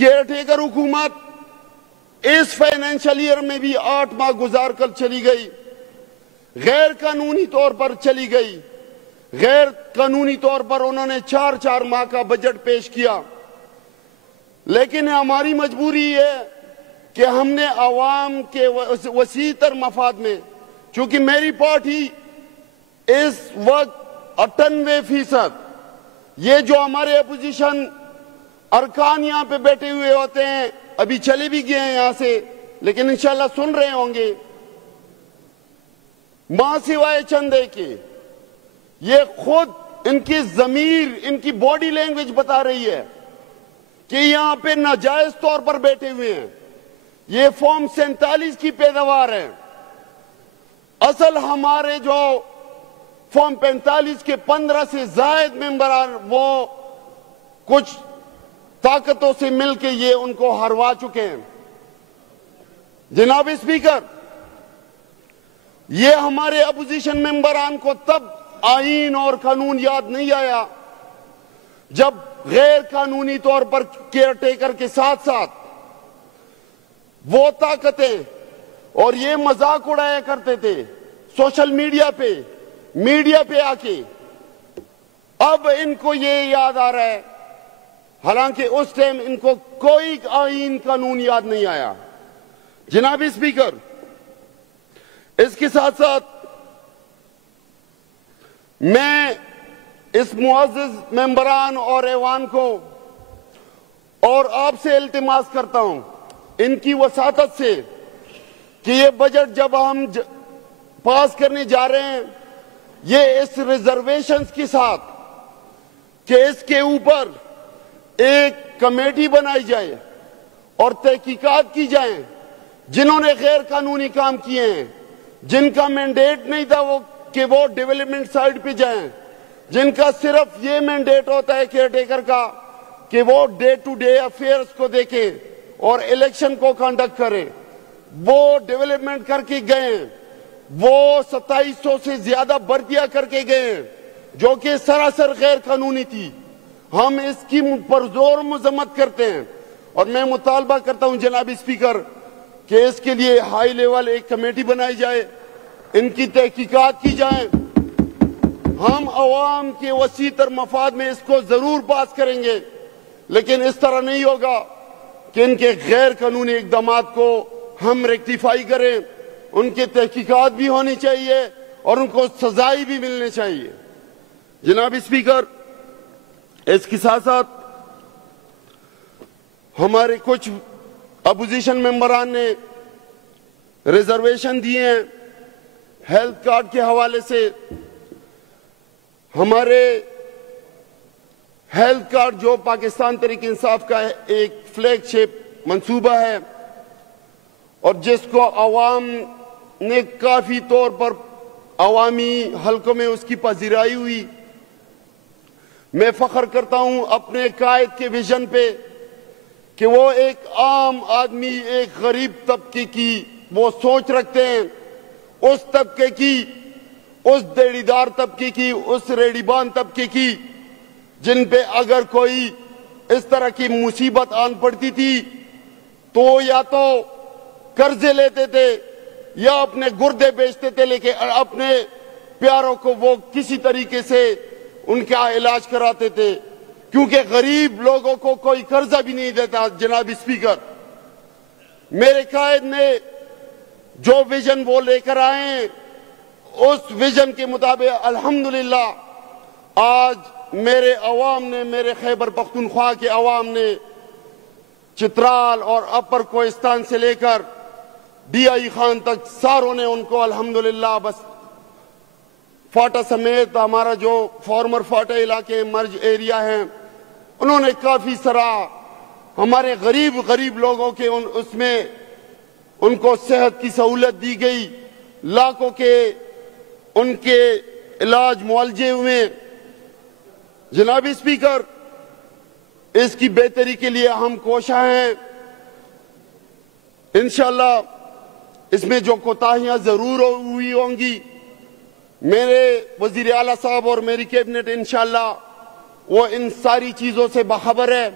Care taker حکومت اس financial year میں بھی 8 ماہ گزار کر چلی گئی، غیر قانونی طور پر چلی گئی، غیر قانونی طور پر انہوں نے 4 ماہ کا بجٹ پیش کیا۔ لیکن ہماری مجبوری ہے کہ ہم نے عوام کے وسیع تر مفاد میں، چونکہ میری پارٹی اس وقت 98%، یہ جو ہمارے اپوزیشن ارکان یہاں پہ بیٹھے ہوئے ہوتے ہیں، ابھی چلے بھی گئے ہیں یہاں سے لیکن انشاءاللہ سن رہے ہوں گے، ماں سوائے چندے کے یہ خود ان کی ضمیر، ان کی باڈی لینگویج بتا رہی ہے کہ یہاں پہ ناجائز طور پر بیٹھے ہوئے ہیں۔ یہ فارم 47 کی پیداوار ہے۔ اصل ہمارے جو فارم 45 کے 15 سے زائد ممبران وہ کچھ طاقتوں سے مل کے یہ ان کو ہروا چکے ہیں۔ جناب اسپیکر، یہ ہمارے اپوزیشن ممبران کو تب آئین اور قانون یاد نہیں آیا جب غیر قانونی طور پر کیئر ٹیکر کے ساتھ ساتھ وہ طاقتیں اور یہ مذاق اڑایا کرتے تھے سوشل میڈیا پہ آ کے، اب ان کو یہ یاد آ رہا ہے، حالانکہ اس ٹائم ان کو کوئی آئین قانون یاد نہیں آیا۔ جناب اسپیکر، اس کے ساتھ ساتھ میں اس معزز ممبران اور ایوان کو اور آپ سے التماس کرتا ہوں ان کی وساطت سے کہ یہ بجٹ جب ہم پاس کرنے جا رہے ہیں، یہ اس ریزرویشنز کے ساتھ کہ اس کے اوپر ایک کمیٹی بنائی جائے اور تحقیقات کی جائیں، جنہوں نے غیر قانونی کام کیے ہیں، جن کا مینڈیٹ نہیں تھا کہ وہ ڈیولپمنٹ سائٹ پہ جائیں، جن کا صرف یہ مینڈیٹ ہوتا ہے کیئر ٹیکر کا کہ وہ ڈے ٹو ڈے افیئرز کو دیکھیں اور الیکشن کو کنڈکٹ کریں، وہ ڈیولپمنٹ کر کے گئے ہیں، وہ 2700 سے زیادہ بھرتیاں کر کے گئے ہیں جو کہ سراسر غیر قانونی تھی۔ ہم اس کی پرزور مذمت کرتے ہیں اور میں مطالبہ کرتا ہوں جناب اسپیکر کہ اس کے لیے ہائی لیول ایک کمیٹی بنائی جائے، ان کی تحقیقات کی جائیں۔ ہم عوام کے وسیع تر مفاد میں اس کو ضرور پاس کریں گے، لیکن اس طرح نہیں ہوگا کہ ان کے غیر قانونی اقدامات کو ہم ریکٹیفائی کریں۔ ان کی تحقیقات بھی ہونی چاہیے اور ان کو سزائیں بھی ملنی چاہیے۔ جناب اسپیکر، اس کے ساتھ ساتھ ہمارے کچھ اپوزیشن ممبران نے ریزرویشن دیے ہیں ہیلتھ کارڈ کے حوالے سے۔ ہمارے ہیلتھ کارڈ جو پاکستان تحریک انصاف کا ایک فلیگ شپ منصوبہ ہے اور جس کو عوام نے کافی طور پر عوامی حلقوں میں اس کی پذیرائی ہوئی، میں فخر کرتا ہوں اپنے قائد کے ویژن پہ کہ وہ ایک عام آدمی، ایک غریب طبقے کی وہ سوچ رکھتے ہیں، اس طبقے کی، اس دیڑی دار طبقے کی، اس ریڑیبان طبقے کی جن پہ اگر کوئی اس طرح کی مصیبت آن پڑتی تھی تو یا تو قرضے لیتے تھے یا اپنے گردے بیچتے تھے، لیکن اپنے پیاروں کو وہ کسی طریقے سے ان کا علاج کراتے تھے، کیونکہ غریب لوگوں کو کوئی قرضہ بھی نہیں دیتا۔ جناب اسپیکر، میرے قائد نے جو ویژن وہ لے کر آئے ہیں اس ویژن کے مطابق الحمدللہ آج میرے عوام نے، میرے خیبر پختونخوا کے عوام نے چترال اور اپر کوہستان سے لے کر ڈی آئی خان تک ساروں نے ان کو الحمدللہ، بس فاٹا سمیت ہمارا جو فارمر فاٹا علاقے مرج ایریا ہیں انہوں نے کافی سراہ ہمارے غریب لوگوں کے اس میں ان کو صحت کی سہولت دی گئی، لاکھوں کے ان کے علاج معالجے ہوئے۔ جناب اسپیکر، اس کی بہتری کے لیے ہم کوشاں ہیں، انشاءاللہ اس میں جو کوتاہیاں ضرور ہوئی ہوں گی، میرے وزیر اعلیٰ صاحب اور میری کیبنٹ انشاءاللہ وہ ان ساری چیزوں سے باخبر ہے۔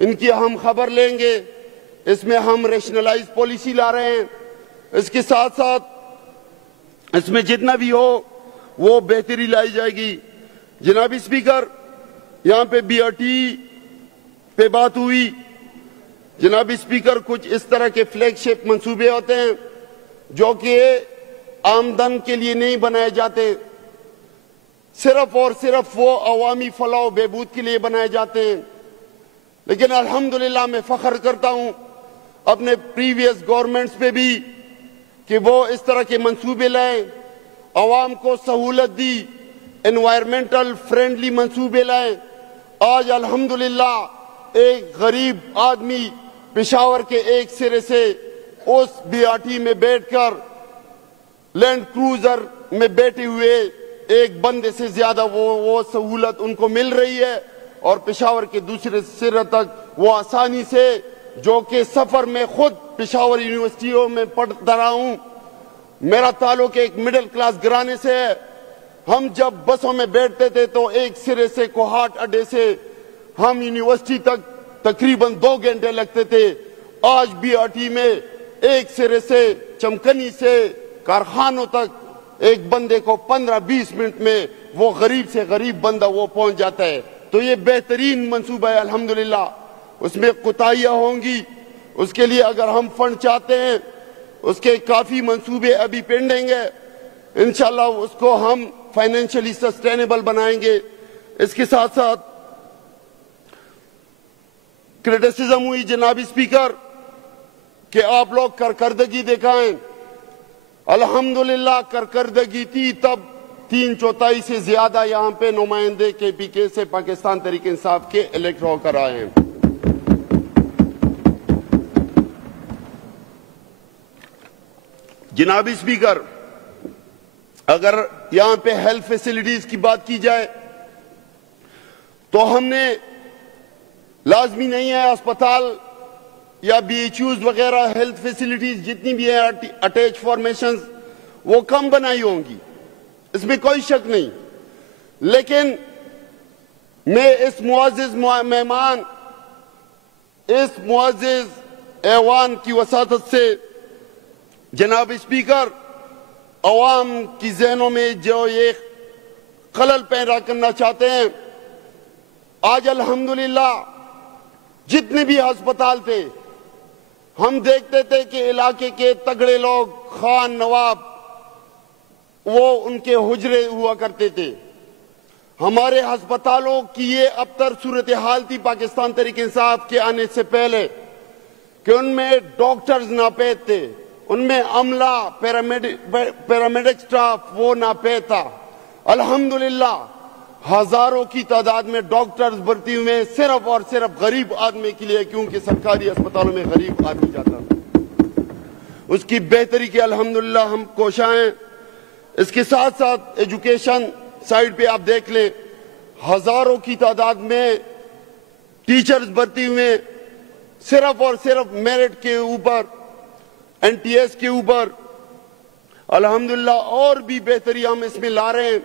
ان کی ہم خبر لیں گے. اس میں ہم ریشنلائز پالیسی لا رہے ہیں. اس کے ساتھ ساتھ اس میں جتنا بھی ہو وہ بہتری لائی جائے گی. جناب اسپیکر، یہاں پہ بی آر ٹی پہ بات ہوئی. جناب اسپیکر، کچھ اس طرح کے فلیگ شپ منصوبے ہوتے ہیں جو کہ آمدن کے لیے نہیں بنائے جاتے، صرف اور صرف وہ عوامی فلاح و بہبود کے لیے بنائے جاتے ہیں. لیکن الحمدللہ میں فخر کرتا ہوں اپنے پریویس گورنمنٹس پہ بھی کہ وہ اس طرح کے منصوبے لائے، عوام کو سہولت دی، انوائرمنٹل فرینڈلی منصوبے لائے. آج الحمدللہ ایک غریب آدمی پشاور کے ایک سرے سے اس بی آر ٹی میں بیٹھ کر لینڈ کروزر میں بیٹھے ہوئے ایک بندے سے زیادہ وہ سہولت ان کو مل رہی ہے، اور پشاور کے دوسرے سرے تک وہ آسانی سے، جو کہ سفر میں خود پشاور یونیورسٹیوں میں پڑھتا رہا ہوں. میرا تعلق ایک مڈل کلاس گھرانے سے ہے. ہم جب بسوں میں بیٹھتے تھے تو ایک سرے سے کوہاٹ اڈے سے ہم یونیورسٹی تک تقریباً 2 گھنٹے لگتے تھے. آج بی آر ٹی میں ایک سرے سے چمکنی سے کارخانوں تک ایک بندے کو 15-20 منٹ میں وہ غریب سے غریب بندہ وہ پہنچ جاتا ہے. تو یہ بہترین منصوبہ ہے الحمدللہ. اس میں کوتاہیاں ہوں گی، اس کے لیے اگر ہم فنڈ چاہتے ہیں، اس کے کافی منصوبے ابھی پینڈنگ ہے. انشاءاللہ اس کو ہم فائنینشلی سسٹینیبل بنائیں گے. اس کے ساتھ ساتھ کرٹیسزم ہوئی جناب اسپیکر کہ آپ لوگ کارکردگی دکھائیں. الحمدللہ کارکردگی تھی تب 3/4 سے زیادہ یہاں پہ نمائندے کے پی کے سے پاکستان تحریک انصاف کے الیکٹ ہو کر آئے ہیں. جناب اسپیکر، اگر یہاں پہ ہیلتھ فیسلٹیز کی بات کی جائے تو ہم نے لازمی نہیں ہے اسپتال یا بی ایچ یوز وغیرہ ہیلتھ فیسلٹیز جتنی بھی ہیں اٹیچ فارمیشنز وہ کم بنائی ہوں گی، اس میں کوئی شک نہیں. لیکن میں اس معزز مہمان، اس معزز ایوان کی وساطت سے جناب اسپیکر، عوام کی ذہنوں میں جو یہ خلل پیدا کرنا چاہتے ہیں، آج الحمدللہ جتنے بھی ہسپتال تھے ہم دیکھتے تھے کہ علاقے کے تگڑے لوگ، خان نواب، وہ ان کے حجرے ہوا کرتے تھے. ہمارے ہسپتالوں کی یہ ابتر صورتحال تھی پاکستان تحریک انصاف کے آنے سے پہلے کہ ان میں ڈاکٹرز ناپید تھے، ان میں عملہ پیرامیڈک سٹاف وہ ناپید تھا. الحمدللہ ہزاروں کی تعداد میں ڈاکٹرز بھرتی ہوئے صرف اور صرف غریب آدمی کے لیے، کیونکہ سرکاری اسپتالوں میں غریب آدمی جاتا تھا. اس کی بہتری کے الحمدللہ ہم کوشاں ہیں. اس کے ساتھ ساتھ ایجوکیشن سائیڈ پہ آپ دیکھ لیں، ہزاروں کی تعداد میں ٹیچرز بھرتی ہوئے صرف اور صرف میرٹ کے اوپر، این ٹی ایس کے اوپر. الحمدللہ اور بھی بہتری ہم اس میں لا رہے ہیں.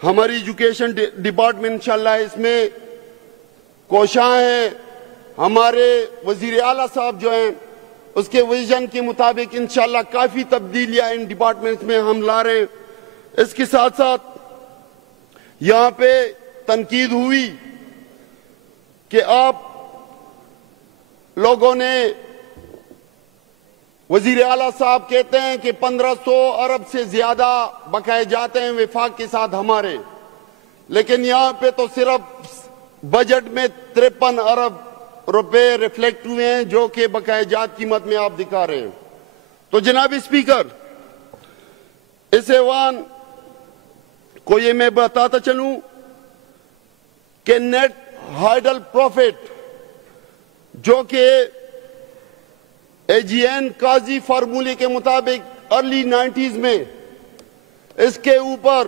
ہماری ایجوکیشن ڈپارٹمنٹ انشاءاللہ اس میں کوشاں ہے. ہمارے وزیر اعلیٰ صاحب جو ہیں اس کے ویژن کے مطابق انشاءاللہ کافی تبدیلیاں ان ڈپارٹمنٹس میں ہم لا رہے ہیں. اس کے ساتھ ساتھ یہاں پہ تنقید ہوئی کہ آپ لوگوں نے، وزیر اعلیٰ صاحب کہتے ہیں کہ 1500 ارب سے زیادہ بقائے جاتے ہیں وفاق کے ساتھ ہمارے، لیکن یہاں پہ تو صرف بجٹ میں 53 ارب روپے ریفلیکٹ ہوئے ہیں جو کہ بقائے جات قیمت میں آپ دکھا رہے ہیں. تو جناب اسپیکر، اس ایوان کو یہ میں بتاتا چلوں کہ نیٹ ہائیڈل پروفٹ جو کہ اے جی این قاضی فارمولے کے مطابق ارلی 90s میں اس کے اوپر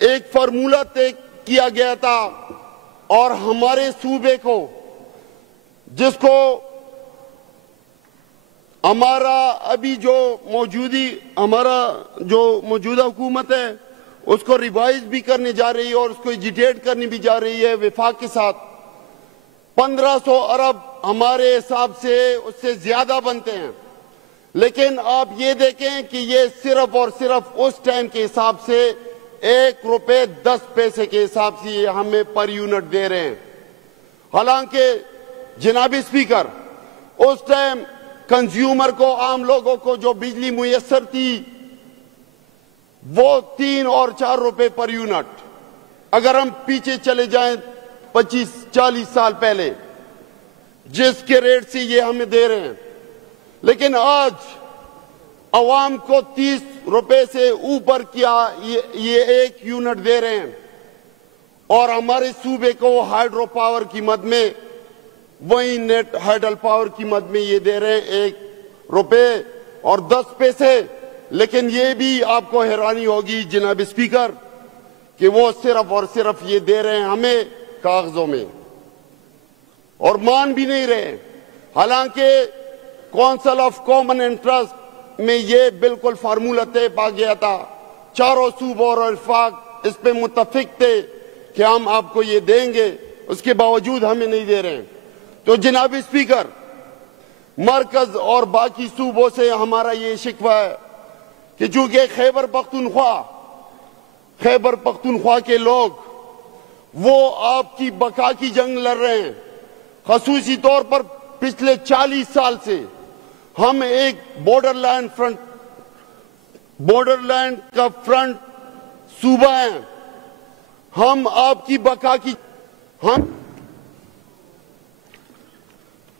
ایک فارمولہ طے کیا گیا تھا، اور ہمارے صوبے کو، جس کو ہمارا ابھی جو موجودہ حکومت ہے اس کو ریوائز بھی کرنے جا رہی ہے اور اس کو ایجیٹیٹ کرنی بھی جا رہی ہے وفاق کے ساتھ. 1500 ارب ہمارے حساب سے اس سے زیادہ بنتے ہیں. لیکن آپ یہ دیکھیں کہ یہ صرف اور صرف اس ٹائم کے حساب سے 1 روپے 10 پیسے کے حساب سے یہ ہمیں پر یونٹ دے رہے ہیں. حالانکہ جناب اسپیکر اس ٹائم کنزیومر کو، عام لوگوں کو جو بجلی میسر تھی وہ 3 اور 4 روپے پر یونٹ. اگر ہم پیچھے چلے جائیں 25-40 سال پہلے جس کے ریٹ سے یہ ہمیں دے رہے ہیں، لیکن آج عوام کو 30 روپے سے اوپر کیا یہ 1 یونٹ دے رہے ہیں. اور ہمارے صوبے کو ہائیڈرو پاور کی مد میں، وہی نیٹ ہائیڈل پاور کی مد میں یہ دے رہے ہیں 1 روپے اور 10 پیسے. لیکن یہ بھی آپ کو حیرانی ہوگی جناب اسپیکر کہ وہ صرف اور صرف یہ دے رہے ہیں ہمیں کاغذوں میں اور مان بھی نہیں رہے. حالانکہ کونسل آف کامن انٹرسٹ میں یہ بالکل فارمولہ طے پا گیا تھا، چاروں صوبوں اور وفاق اس پہ متفق تھے کہ ہم آپ کو یہ دیں گے، اس کے باوجود ہمیں نہیں دے رہے ہیں. تو جناب اسپیکر مرکز اور باقی صوبوں سے ہمارا یہ شکوہ ہے کہ چونکہ خیبر پختونخوا کے لوگ وہ آپ کی بقا کی جنگ لڑ رہے ہیں. خصوصی طور پر پچھلے 40 سال سے ہم ایک بارڈر لائن کا فرنٹ صوبہ ہیں. ہم آپ کی بقا کی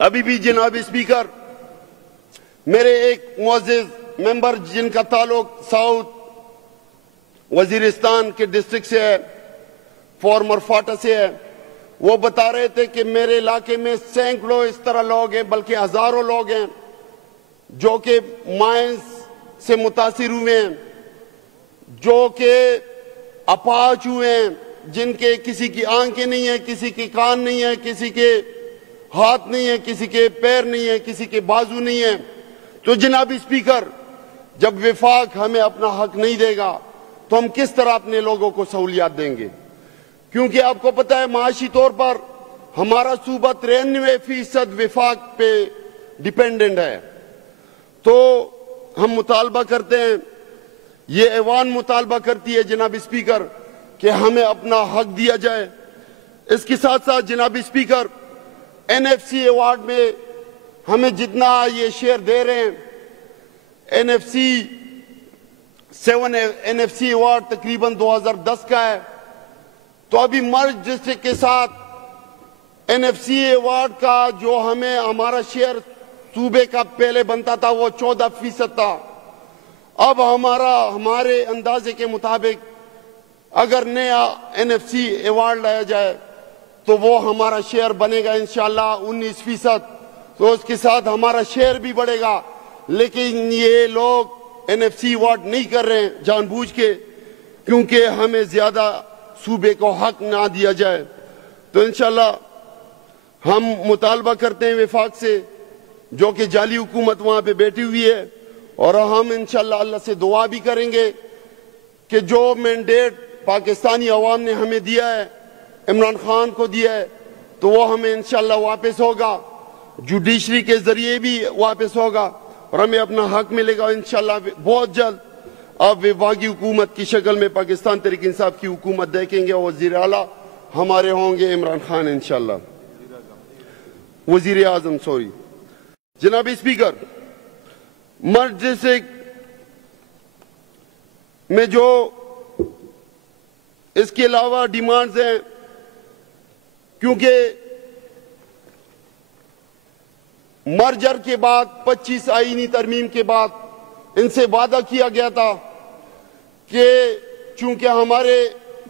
ابھی بھی جناب اسپیکر میرے ایک معزز ممبر جن کا تعلق ساؤتھ وزیرستان کے ڈسٹرکٹ سے ہے، فارمر فاٹا سے ہے، وہ بتا رہے تھے کہ میرے علاقے میں سینکڑوں اس طرح لوگ ہیں، بلکہ ہزاروں لوگ ہیں جو کہ مائنز سے متاثر ہوئے ہیں، جو کہ اپاہج ہوئے ہیں، جن کے کسی کی آنکھیں نہیں ہیں، کسی کے کان نہیں ہیں، کسی کے ہاتھ نہیں ہیں، کسی کے پیر نہیں ہیں، کسی کے بازو نہیں ہیں. تو جناب اسپیکر جب وفاق ہمیں اپنا حق نہیں دے گا تو ہم کس طرح اپنے لوگوں کو سہولیات دیں گے؟ کیونکہ آپ کو پتہ ہے معاشی طور پر ہمارا صوبہ 93% وفاق پہ ڈیپینڈنٹ ہے. تو ہم مطالبہ کرتے ہیں، یہ ایوان مطالبہ کرتی ہے جناب اسپیکر کہ ہمیں اپنا حق دیا جائے. اس کے ساتھ ساتھ جناب اسپیکر NFC ایوارڈ میں ہمیں جتنا یہ شیئر دے رہے ہیں، NFC ایوارڈ تقریباً 2010 کا ہے. تو ابھی مرج ڈسٹرکٹ کے ساتھ NFC ایوارڈ کا جو ہمیں ہمارا شیئر صوبے کا پہلے بنتا تھا وہ 14% تھا. اب ہمارے اندازے کے مطابق اگر نیا NFC ایوارڈ لایا جائے تو وہ ہمارا شیئر بنے گا انشاءاللہ 19%. تو اس کے ساتھ ہمارا شیئر بھی بڑھے گا. لیکن یہ لوگ NFC ایوارڈ نہیں کر رہے ہیں جان بوجھ کے، کیونکہ ہمیں زیادہ صوبے کو حق نہ دیا جائے. تو انشاءاللہ ہم مطالبہ کرتے ہیں وفاق سے، جو کہ جعلی حکومت وہاں پہ بیٹھی ہوئی ہے، اور ہم انشاءاللہ اللہ سے دعا بھی کریں گے کہ جو مینڈیٹ پاکستانی عوام نے ہمیں دیا ہے، عمران خان کو دیا ہے، تو وہ ہمیں انشاءاللہ واپس ہوگا، جوڈیشری کے ذریعے بھی واپس ہوگا اور ہمیں اپنا حق ملے گا انشاءاللہ بہت جلد. آپ وفاقی حکومت کی شکل میں پاکستان تحریک انصاف کی حکومت دیکھیں گے اور وزیر اعلیٰ ہمارے ہوں گے عمران خان انشاءاللہ، وزیر اعظم سوری. جناب اسپیکر مرج ڈسٹرکٹ میں جو اس کے علاوہ ڈیمانڈز ہیں، کیونکہ مرجر کے بعد 25 آئینی ترمیم کے بعد ان سے وعدہ کیا گیا تھا کہ چونکہ ہمارے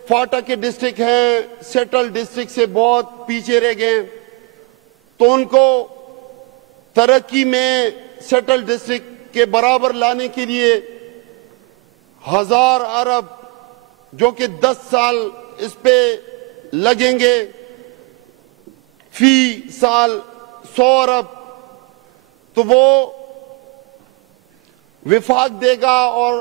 فاٹا کے ڈسٹرکٹ ہیں سیٹل ڈسٹرکٹ سے بہت پیچھے رہ گئے، تو ان کو ترقی میں سیٹل ڈسٹرکٹ کے برابر لانے کے لیے 1000 ارب جو کہ 10 سال اس پہ لگیں گے، فی سال 100 ارب تو وہ وفاق دے گا اور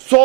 100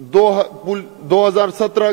2017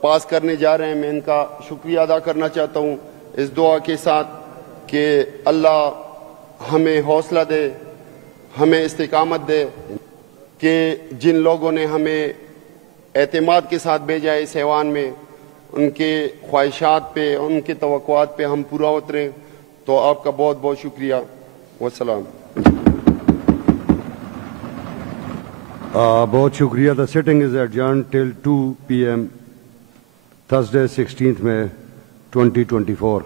پاس کرنے جا رہے ہیں. میں ان کا شکریہ ادا کرنا چاہتا ہوں اس دعا کے ساتھ کہ اللہ ہمیں حوصلہ دے, ہمیں استقامت دے کہ جن لوگوں نے ہمیں اعتماد کے ساتھ بھیجا ہے اس ایوان میں, ان کے خواہشات پہ, ان کے توقعات پہ ہم پورا اتریں. تو آپ کا بہت بہت شکریہ. والسلام. بہت شکریہ. The sitting is adjourned till 2 p.m. Thursday 16th May 2024.